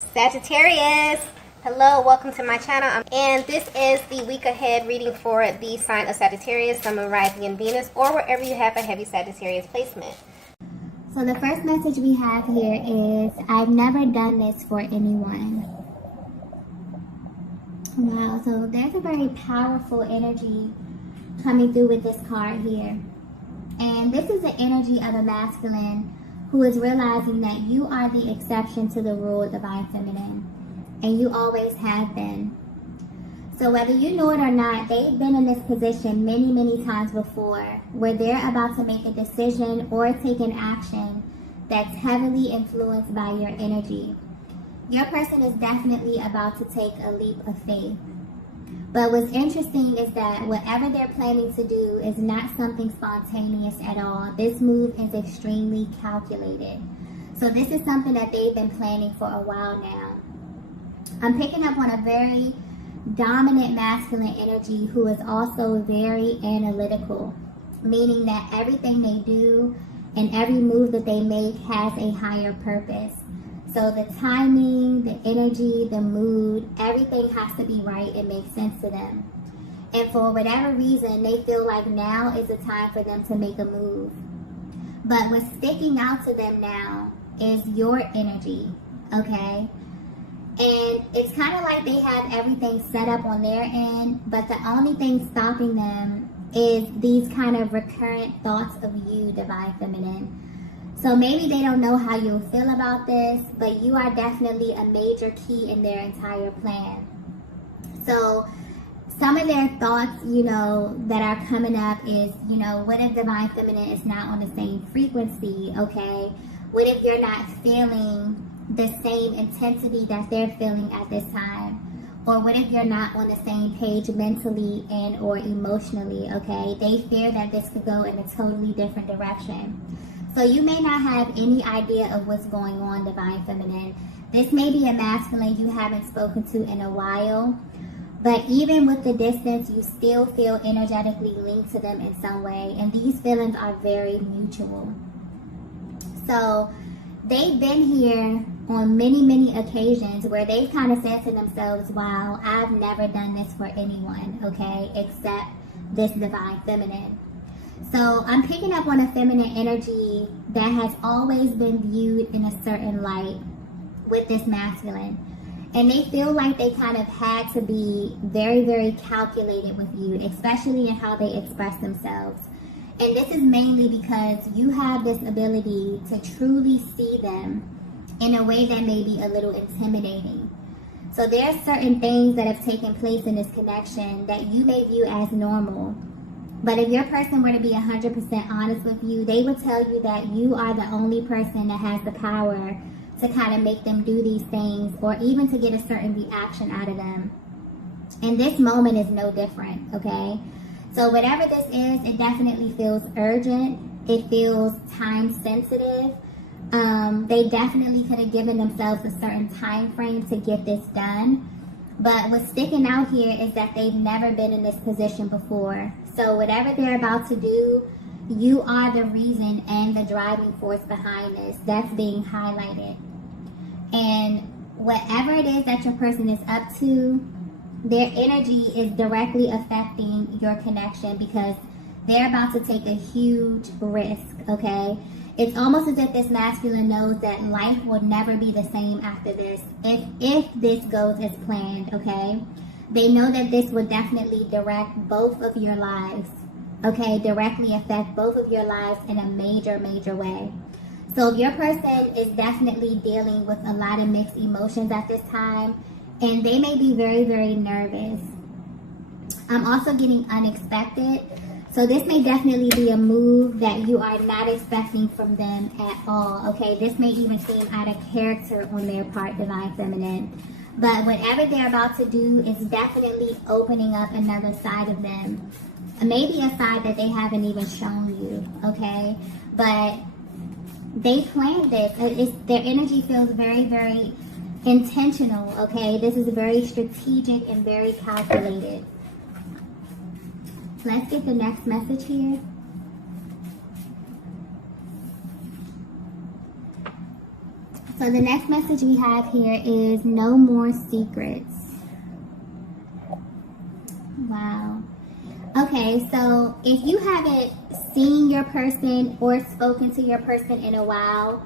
Sagittarius, hello, welcome to my channel, and this is the week ahead reading for the sign of Sagittarius, Sun, Moon, Rising, and Venus, or wherever you have a heavy Sagittarius placement. So the first message we have here is, I've never done this for anyone. Wow, so there's a very powerful energy coming through with this card here. And this is the energy of a masculine who is realizing that you are the exception to the rule of divine feminine. And you always have been. So whether you know it or not, they've been in this position many, many times before where they're about to make a decision or take an action that's heavily influenced by your energy. Your person is definitely about to take a leap of faith. But what's interesting is that whatever they're planning to do is not something spontaneous at all. This move is extremely calculated. So this is something that they've been planning for a while now. I'm picking up on a very dominant masculine energy who is also very analytical, meaning that everything they do and every move that they make has a higher purpose. So the timing, the energy, the mood, everything has to be right and make sense to them. And for whatever reason, they feel like now is the time for them to make a move. But what's sticking out to them now is your energy, okay? And it's kind of like they have everything set up on their end, but the only thing stopping them is these kind of recurrent thoughts of you, divine feminine. So maybe they don't know how you'll feel about this, but you are definitely a major key in their entire plan. So some of their thoughts, that are coming up is, what if divine feminine is not on the same frequency, okay? What if you're not feeling the same intensity that they're feeling at this time? Or what if you're not on the same page mentally and or emotionally, okay? They fear that this could go in a totally different direction. So you may not have any idea of what's going on, divine feminine. This may be a masculine you haven't spoken to in a while, but even with the distance, you still feel energetically linked to them in some way, and these feelings are very mutual. So they've been here on many, many occasions where they've kind of said to themselves, wow, I've never done this for anyone, okay, except this divine feminine. So I'm picking up on a feminine energy that has always been viewed in a certain light with this masculine. And they feel like they kind of had to be very, very calculated with you, especially in how they express themselves. And this is mainly because you have this ability to truly see them in a way that may be a little intimidating. So there are certain things that have taken place in this connection that you may view as normal. But if your person were to be 100% honest with you, they would tell you that you are the only person that has the power to kind of make them do these things or even to get a certain reaction out of them. And this moment is no different, okay? So whatever this is, it definitely feels urgent. It feels time sensitive. They definitely could have given themselves a certain time frame to get this done. But what's sticking out here is that they've never been in this position before. So whatever they're about to do, you are the reason and the driving force behind this. That's being highlighted. And whatever it is that your person is up to, their energy is directly affecting your connection because they're about to take a huge risk, okay? It's almost as if this masculine knows that life will never be the same after this, if this goes as planned, okay? They know that this will definitely direct both of your lives, okay? Directly affect both of your lives in a major, major way. So your person is definitely dealing with a lot of mixed emotions at this time, and they may be very, very nervous. I'm also getting unexpected. So this may definitely be a move that you are not expecting from them at all, okay? This may even seem out of character on their part, divine feminine. But whatever they're about to do is definitely opening up another side of them. Maybe a side that they haven't even shown you, okay? But they planned this. Their energy feels very, very intentional, okay? This is very strategic and very calculated. Let's get the next message here. So the next message we have here is no more secrets. Wow. Okay, so if you haven't seen your person or spoken to your person in a while,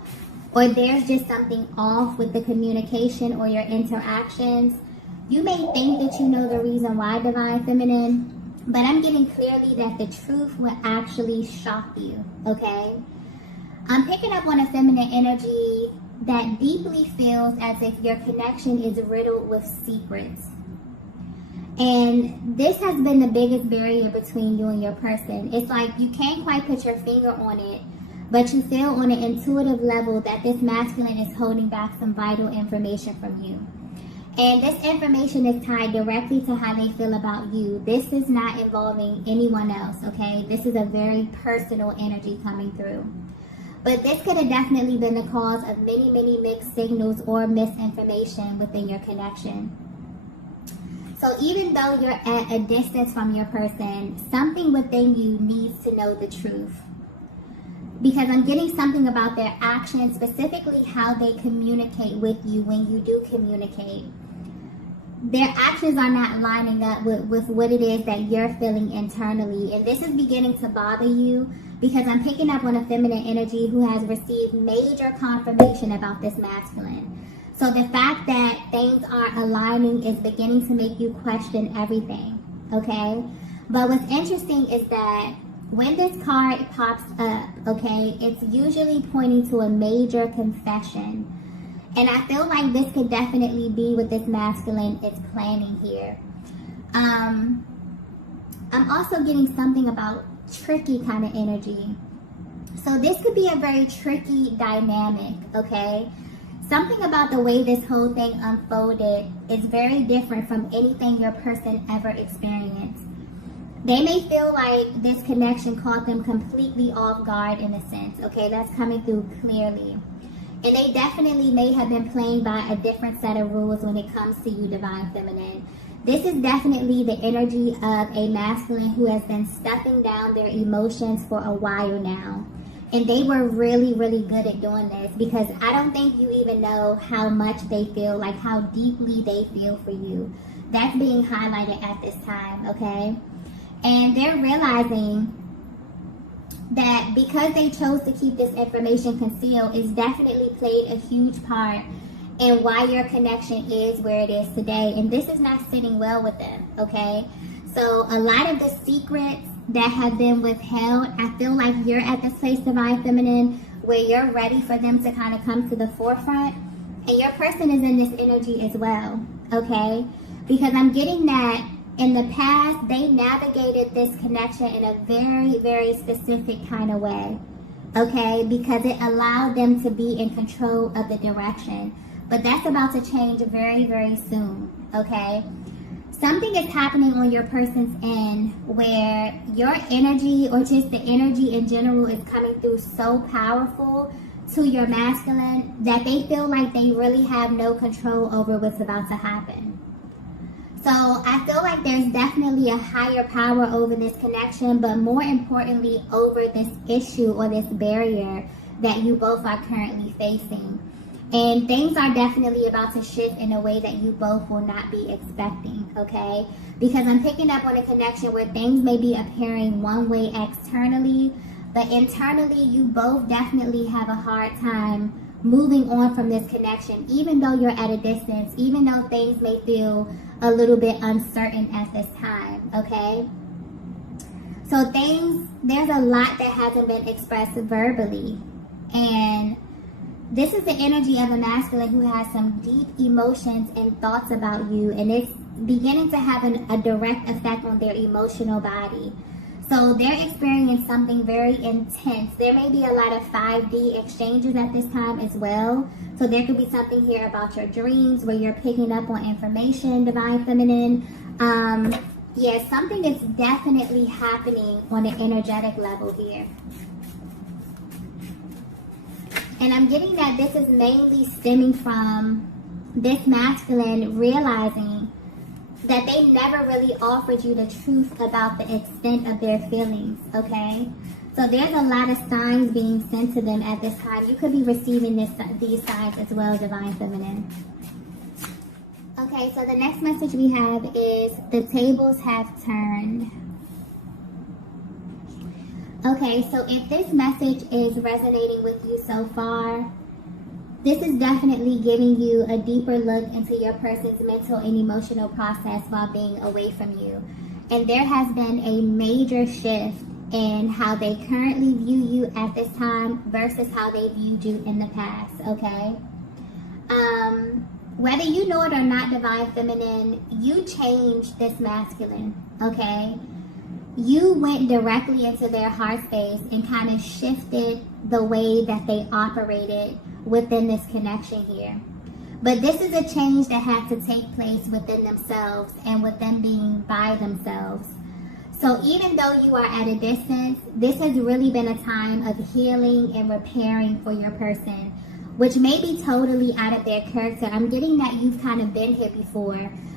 or there's just something off with the communication or your interactions, you may think that you know the reason why, Divine Feminine, but I'm getting clearly that the truth will actually shock you, okay? I'm picking up on a feminine energy that deeply feels as if your connection is riddled with secrets. And this has been the biggest barrier between you and your person. It's like you can't quite put your finger on it, but you feel on an intuitive level that this masculine is holding back some vital information from you. And this information is tied directly to how they feel about you. This is not involving anyone else, okay? This is a very personal energy coming through. But this could have definitely been the cause of many, many mixed signals or misinformation within your connection. So even though you're at a distance from your person, something within you needs to know the truth. Because I'm getting something about their actions, specifically how they communicate with you when you do communicate. Their actions are not lining up with what it is that you're feeling internally. And this is beginning to bother you because I'm picking up on a feminine energy who has received major confirmation about this masculine. So the fact that things aren't aligning is beginning to make you question everything, okay? But what's interesting is that when this card pops up, okay, it's usually pointing to a major confession. And I feel like this could definitely be what this masculine is planning here. I'm also getting something about tricky kind of energy. So this could be a very tricky dynamic, okay? Something about the way this whole thing unfolded is very different from anything your person ever experienced. They may feel like this connection caught them completely off guard in a sense, okay? That's coming through clearly. And they definitely may have been playing by a different set of rules when it comes to you, Divine Feminine. This is definitely the energy of a masculine who has been stuffing down their emotions for a while now. And they were really, really good at doing this because I don't think you even know how much they feel, like how deeply they feel for you. That's being highlighted at this time, okay? And they're realizing that because they chose to keep this information concealed, it's definitely played a huge part in why your connection is where it is today. And this is not sitting well with them, okay? So a lot of the secrets that have been withheld, I feel like you're at this place, Divine Feminine, where you're ready for them to kind of come to the forefront. And your person is in this energy as well, okay? Because I'm getting that in the past, they navigated this connection in a very, very specific kind of way, okay? Because it allowed them to be in control of the direction. But that's about to change very, very soon, okay? Something is happening on your person's end where your energy or just the energy in general is coming through so powerful to your masculine that they feel like they really have no control over what's about to happen. So I feel like there's definitely a higher power over this connection, but more importantly over this issue or this barrier that you both are currently facing. And things are definitely about to shift in a way that you both will not be expecting, okay? Because I'm picking up on a connection where things may be appearing one way externally, but internally you both definitely have a hard time moving on from this connection, even though you're at a distance, even though things may feel a little bit uncertain at this time, okay? So there's a lot that hasn't been expressed verbally. And this is the energy of a masculine who has some deep emotions and thoughts about you, and it's beginning to have a direct effect on their emotional body. So they're experiencing something very intense. There may be a lot of 5D exchanges at this time as well. So there could be something here about your dreams where you're picking up on information, Divine Feminine. Yeah, something is definitely happening on an energetic level here. And I'm getting that this is mainly stemming from this masculine realizing that they never really offered you the truth about the extent of their feelings, okay? So there's a lot of signs being sent to them at this time. You could be receiving these signs as well, Divine Feminine. Okay, so the next message we have is the tables have turned. Okay, so if this message is resonating with you so far, this is definitely giving you a deeper look into your person's mental and emotional process while being away from you. And there has been a major shift in how they currently view you at this time versus how they viewed you in the past, okay? Whether you know it or not, Divine Feminine, you changed this masculine, okay? You went directly into their heart space and kind of shifted the way that they operated within this connection here. But this is a change that had to take place within themselves and with them being by themselves. So even though you are at a distance, this has really been a time of healing and repairing for your person, which may be totally out of their character. I'm getting that you've kind of been here before,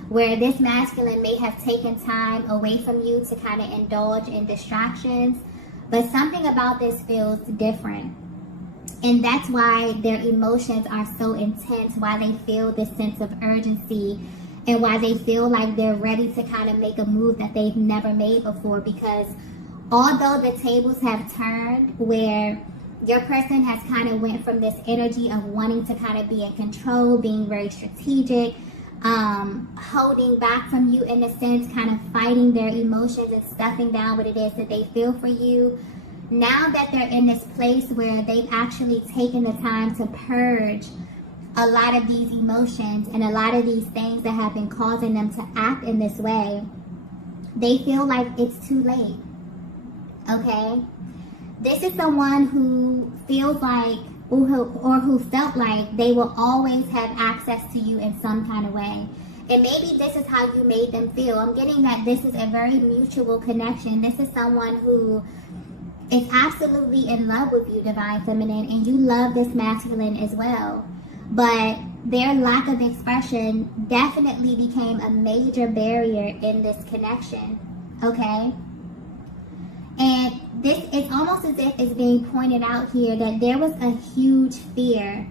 where this masculine may have taken time away from you to kind of indulge in distractions, but something about this feels different. And that's why their emotions are so intense, why they feel this sense of urgency, and why they feel like they're ready to kind of make a move that they've never made before. Because although the tables have turned, where your person has kind of went from this energy of wanting to kind of be in control, being very strategic, holding back from you in a sense, kind of fighting their emotions and stuffing down what it is that they feel for you. Now that they're in this place where they've actually taken the time to purge a lot of these emotions and a lot of these things that have been causing them to act in this way, they feel like it's too late, okay? This is someone who feels like, or who felt like they will always have access to you in some kind of way. And maybe this is how you made them feel. I'm getting that this is a very mutual connection. This is someone who is absolutely in love with you, Divine Feminine, and you love this masculine as well. But their lack of expression definitely became a major barrier in this connection, okay? And this is almost as if it's being pointed out here that there was a huge fear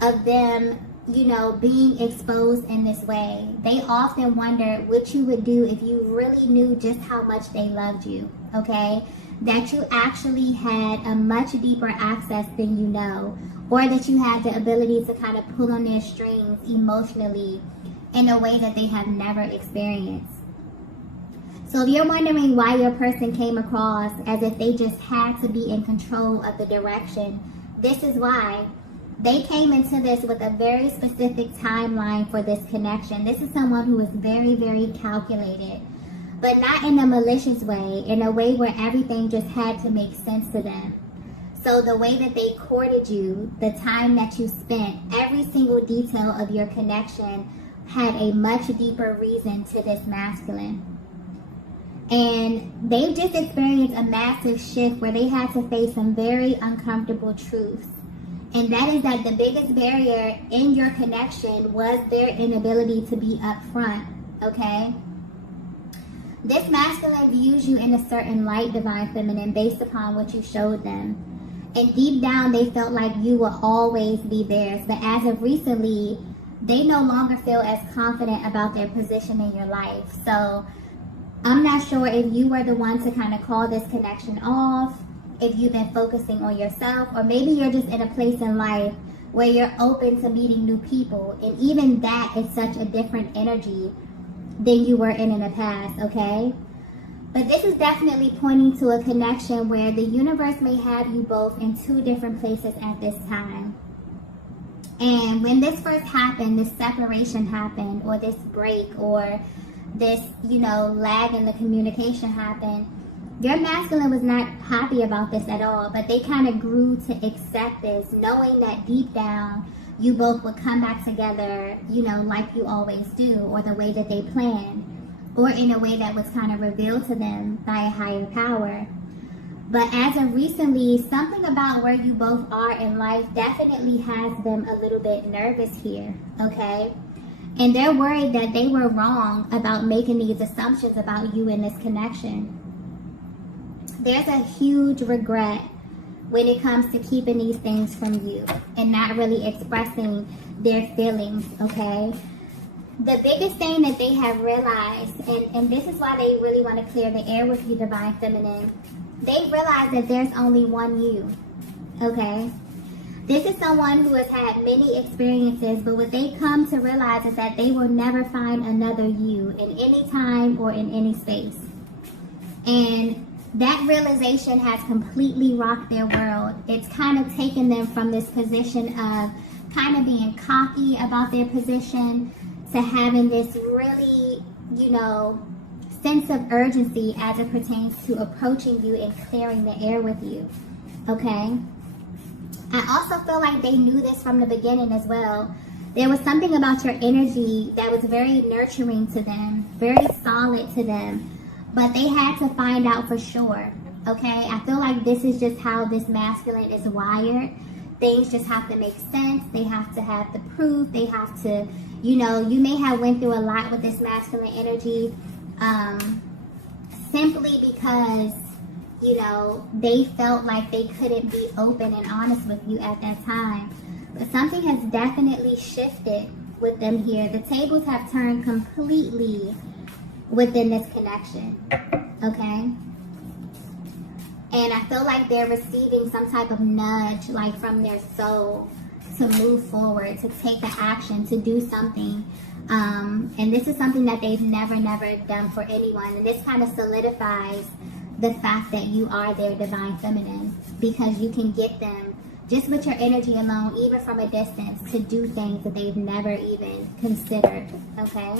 of them, you know, being exposed in this way. They often wondered what you would do if you really knew just how much they loved you, okay? That you actually had a much deeper access than you know, or that you had the ability to kind of pull on their strings emotionally in a way that they have never experienced. So if you're wondering why your person came across as if they just had to be in control of the direction, this is why. They came into this with a very specific timeline for this connection. This is someone who is very, very calculated, but not in a malicious way, in a way where everything just had to make sense to them. So the way that they courted you, the time that you spent, every single detail of your connection had a much deeper reason to this masculine. And they've just experienced a massive shift where they had to face some very uncomfortable truths. And that is that the biggest barrier in your connection was their inability to be upfront, okay? This masculine views you in a certain light, Divine Feminine, based upon what you showed them. And deep down, they felt like you will always be theirs. But as of recently, they no longer feel as confident about their position in your life. So I'm not sure if you were the one to kind of call this connection off, if you've been focusing on yourself, or maybe you're just in a place in life where you're open to meeting new people. And even that is such a different energy than you were in the past, okay? But this is definitely pointing to a connection where the universe may have you both in two different places at this time. And when this first happened, this separation happened, or this break, or this, you know, lag in the communication happened, your masculine was not happy about this at all, but they kind of grew to accept this, knowing that deep down, you both would come back together, you know, like you always do, or the way that they planned, or in a way that was kind of revealed to them by a higher power. But as of recently, something about where you both are in life definitely has them a little bit nervous here, okay? And they're worried that they were wrong about making these assumptions about you in this connection. there's a huge regret when it comes to keeping these things from you and not really expressing their feelings, okay? The biggest thing that they have realized, and this is why they really want to clear the air with you, Divine Feminine, they realize that there's only one you, okay? This is someone who has had many experiences, but what they come to realize is that they will never find another you in any time or in any space. And that realization has completely rocked their world. It's kind of taken them from this position of kind of being cocky about their position to having this really, sense of urgency as it pertains to approaching you and clearing the air with you, okay? I also feel like they knew this from the beginning as well. There was something about your energy that was very nurturing to them, very solid to them, but they had to find out for sure, okay? I feel like this is just how this masculine is wired. Things just have to make sense. They have to have the proof. They have to, you may have went through a lot with this masculine energy simply because, they felt like they couldn't be open and honest with you at that time. But something has definitely shifted with them here. The tables have turned completely within this connection, okay? And I feel like they're receiving some type of nudge, like from their soul, to move forward, to take the action, to do something. And this is something that they've never done for anyone. And this kind of solidifies the fact that you are their Divine Feminine, because you can get them, just with your energy alone, even from a distance, to do things that they've never even considered, okay?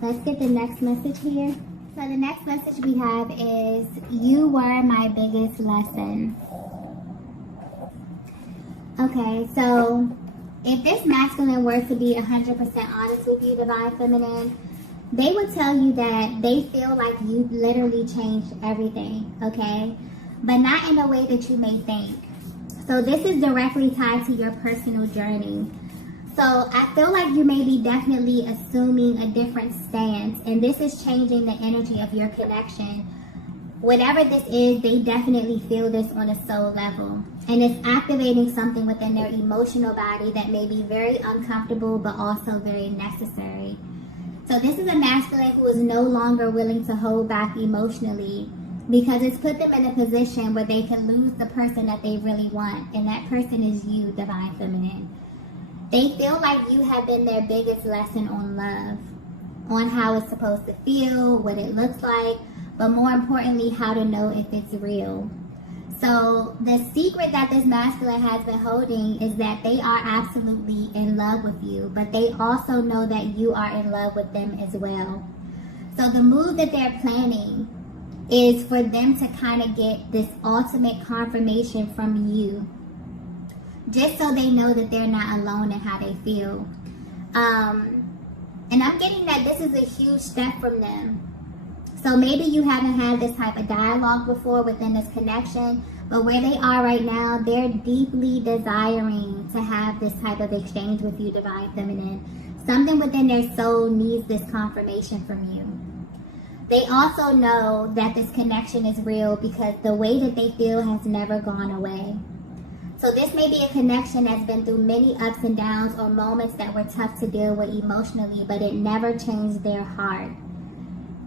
Let's get the next message here. So the next message we have is, you were my biggest lesson. Okay, so if this masculine were to be 100% honest with you, Divine Feminine, they would tell you that they feel like you literally changed everything, okay? But not in a way that you may think. So this is directly tied to your personal journey. So I feel like you may be definitely assuming a different stance, and this is changing the energy of your connection. Whatever this is, they definitely feel this on a soul level. And it's activating something within their emotional body that may be very uncomfortable, but also very necessary. So this is a masculine who is no longer willing to hold back emotionally, because it's put them in a position where they can lose the person that they really want. And that person is you, Divine Feminine. They feel like you have been their biggest lesson on love, on how it's supposed to feel, what it looks like, but more importantly, how to know if it's real. So the secret that this masculine has been holding is that they are absolutely in love with you, but they also know that you are in love with them as well. So the move that they're planning is for them to kind of get this ultimate confirmation from you, just so they know that they're not alone in how they feel. And I'm getting that this is a huge step from them. So maybe you haven't had this type of dialogue before within this connection, but where they are right now, they're deeply desiring to have this type of exchange with you, Divine Feminine. Something within their soul needs this confirmation from you. They also know that this connection is real because the way that they feel has never gone away. So this may be a connection that's been through many ups and downs or moments that were tough to deal with emotionally, but it never changed their heart.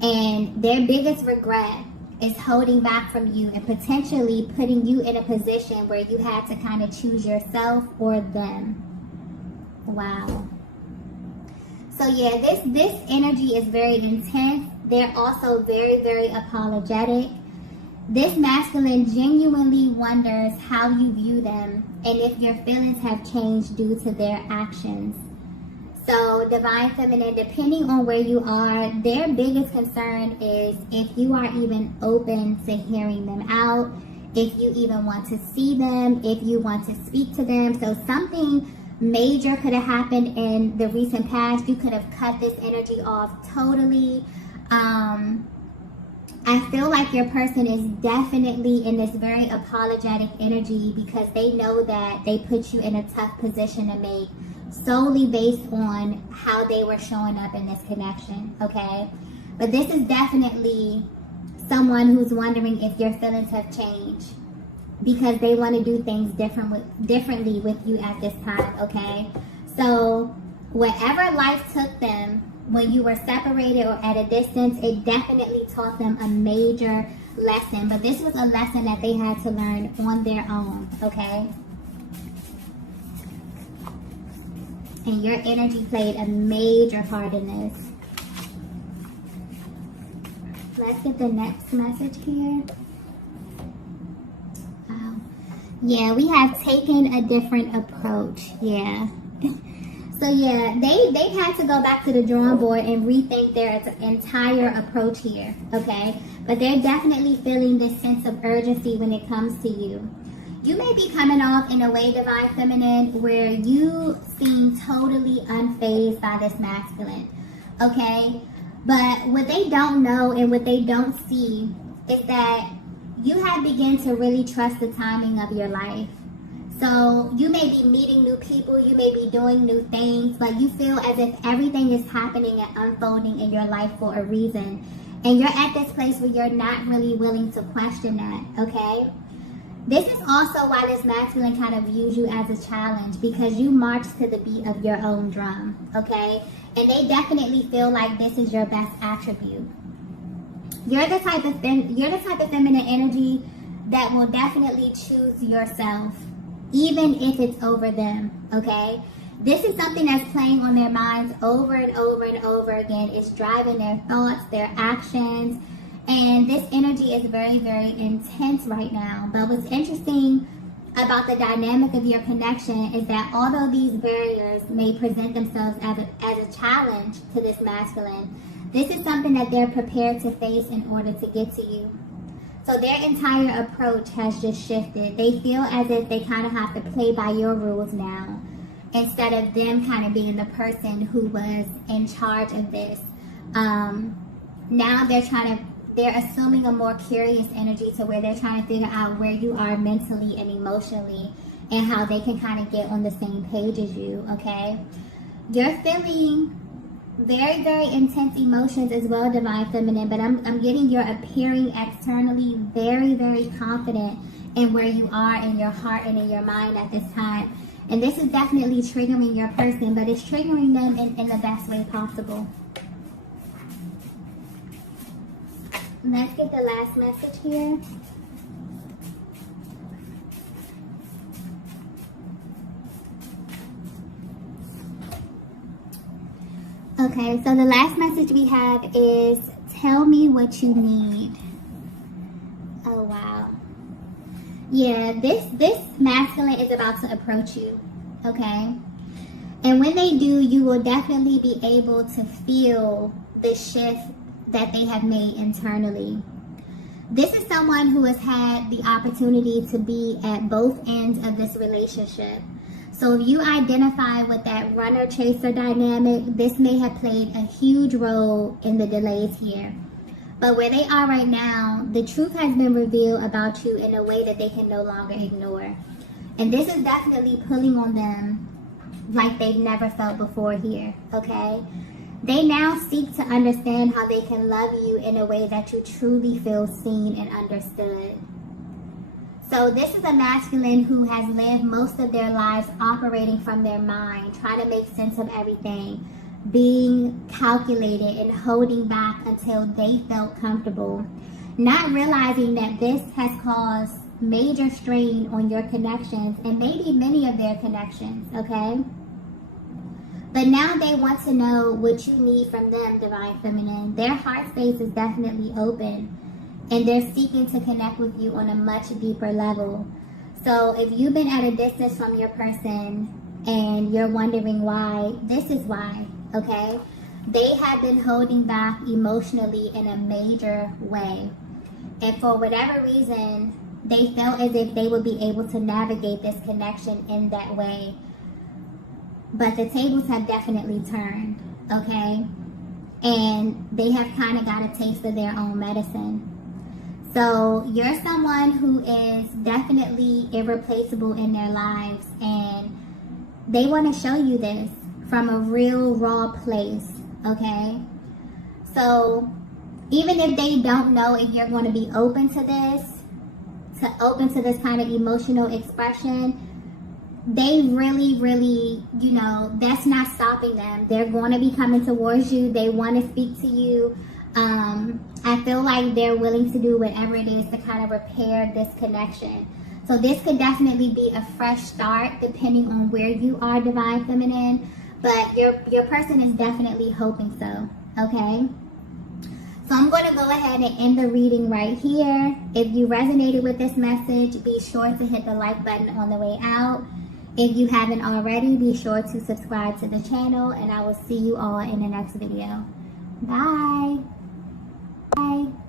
And their biggest regret is holding back from you and potentially putting you in a position where you had to kind of choose yourself or them. Wow. So yeah, this energy is very intense. They're also very apologetic. This masculine genuinely wonders how you view them and if your feelings have changed due to their actions. So Divine Feminine, depending on where you are, their biggest concern is if you are even open to hearing them out, if you even want to see them, if you want to speak to them. So something major could have happened in the recent past. You could have cut this energy off totally. I feel like your person is definitely in this very apologetic energy because they know that they put you in a tough position to make solely based on how they were showing up in this connection, okay? But this is definitely someone who's wondering if your feelings have changed, because they want to do things differently with you at this time, okay? So wherever life took them when you were separated or at a distance, it definitely taught them a major lesson. But this was a lesson that they had to learn on their own, okay? And your energy played a major part in this. Let's get the next message here. Yeah, we have taken a different approach. Yeah. So yeah, they had to go back to the drawing board and rethink their entire approach here, okay? But they're definitely feeling this sense of urgency when it comes to you. You may be coming off in a way, Divine Feminine, where you seem totally unfazed by this masculine, okay? But what they don't know and what they don't see is that you have begun to really trust the timing of your life. So you may be meeting new people, you may be doing new things, but you feel as if everything is happening and unfolding in your life for a reason. And you're at this place where you're not really willing to question that, okay? This is also why this masculine kind of views you as a challenge, because you march to the beat of your own drum, okay? And they definitely feel like this is your best attribute. You're the type of feminine energy that will definitely choose yourself, even if it's over them, okay? This is something that's playing on their minds over and over and over again. It's driving their thoughts, their actions, and this energy is very, very intense right now. But what's interesting about the dynamic of your connection is that although these barriers may present themselves as a challenge to this masculine, this is something that they're prepared to face in order to get to you. So their entire approach has just shifted. They feel as if they kind of have to play by your rules now, instead of them kind of being the person who was in charge of this. Now they're assuming a more curious energy to where they're trying to figure out where you are mentally and emotionally and how they can kind of get on the same page as you, okay? You're feeling very, very intense emotions as well, Divine Feminine, but I'm getting you're appearing externally very, very confident in where you are in your heart and in your mind at this time. And this is definitely triggering your person, but it's triggering them in the best way possible. Let's get the last message here. Okay, so the last message we have is, tell me what you need. Oh, wow. Yeah, this masculine is about to approach you, okay? And when they do, you will definitely be able to feel the shift that they have made internally. This is someone who has had the opportunity to be at both ends of this relationship. So if you identify with that runner-chaser dynamic, this may have played a huge role in the delays here. But where they are right now, the truth has been revealed about you in a way that they can no longer ignore. And this is definitely pulling on them like they've never felt before here, okay? They now seek to understand how they can love you in a way that you truly feel seen and understood. So this is a masculine who has lived most of their lives operating from their mind, trying to make sense of everything, being calculated and holding back until they felt comfortable, not realizing that this has caused major strain on your connections and maybe many of their connections, okay? But now they want to know what you need from them, Divine Feminine. Their heart space is definitely open, and they're seeking to connect with you on a much deeper level. So if you've been at a distance from your person and you're wondering why, this is why, okay? They have been holding back emotionally in a major way. And for whatever reason, they felt as if they would be able to navigate this connection in that way. But the tables have definitely turned, okay? And they have kind of got a taste of their own medicine. So you're someone who is definitely irreplaceable in their lives, and they want to show you this from a real raw place, okay? So even if they don't know if you're going to be open to this kind of emotional expression, they really, you know, that's not stopping them. They're going to be coming towards you. They want to speak to you. I feel like they're willing to do whatever it is to kind of repair this connection. So this could definitely be a fresh start depending on where you are, Divine Feminine. But your person is definitely hoping so, okay? So I'm going to go ahead and end the reading right here. If you resonated with this message, be sure to hit the like button on the way out. If you haven't already, be sure to subscribe to the channel, and I will see you all in the next video. Bye. Bye.